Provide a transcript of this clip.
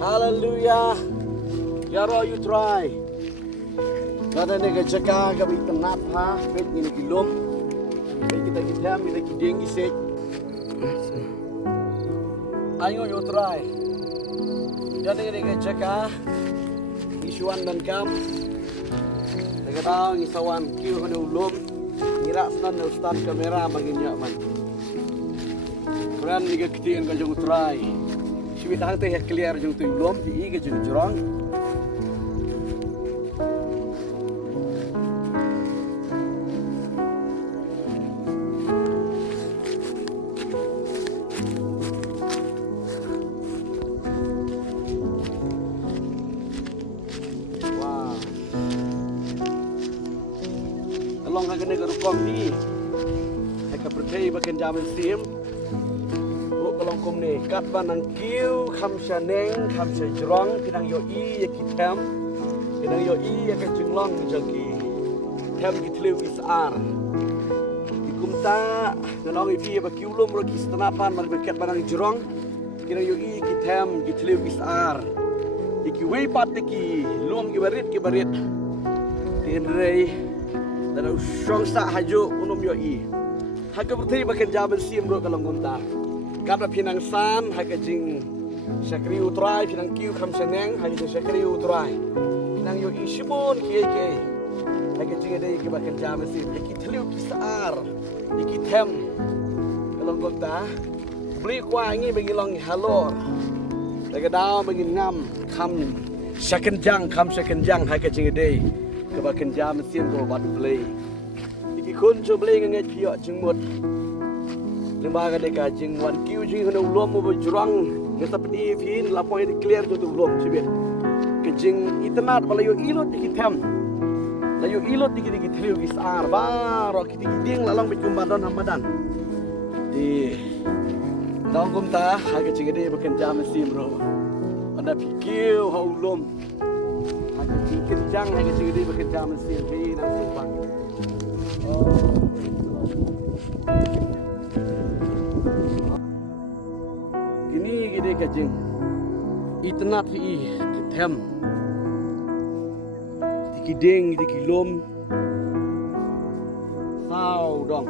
Hallelujah. Yaro you try. Kada nega jaga kami tenap ha, bet ini kilom. Bet kita kita kideng isek. Ayo you try. Kada nega jaga isuan dan kam. Nega tahu isawan kiu hane ulom. Ngira senan na ustad kamera magin man. Kuran nega kitian ka jung try. Siwit hang teh clear jung tu ulom di ke jung jurang. Long hagane garukom ni haka percaya bakan jaman sim bu kalong kom ni kat banang kiu khamsha neng khamsha jrong pinang yo I yakitam pinang yo I yakajunglong jaki tem kitliu isar ikumta ngalong ipi ba kiulum ro kistanapan mar bekat banang jrong pinang yo I kitam kitliu isar iki wei pat ki lom ki barit tinrei dan usong sa haju unum yo I haga bertei bakan jaban sim ro kalong gunta kada pinang san haga jing sakri utrai pinang kiu kham seneng haga sakri utrai pinang yo I shibon ke haga jing dei ke bakan jaban sim iki tliu kisar iki tem kalong gunta beli kwa ngi bagi long halor daga daw bagi ngam kham second jang haga jing dei kebakan jam mesin ko bat beli iki kun jo beli ngai pio jengmut lembaga deka jeng wan kiu jeng hono ulom mo jurang ngata pedi fin la point clear to ulom sibet ke jeng itnat bala yo ilot iki tem la yo ilot iki trio gisar ba ro kiti ding la long bikum badon hamadan di dong kum ta haga jeng de bakan jam mesin bro anda pikir ha ulom kencang lagi jadi bekerja mesin di dan simpang. Gini gede kajing. Itnat fi kitam. Dikideng dikilom. Sao dong.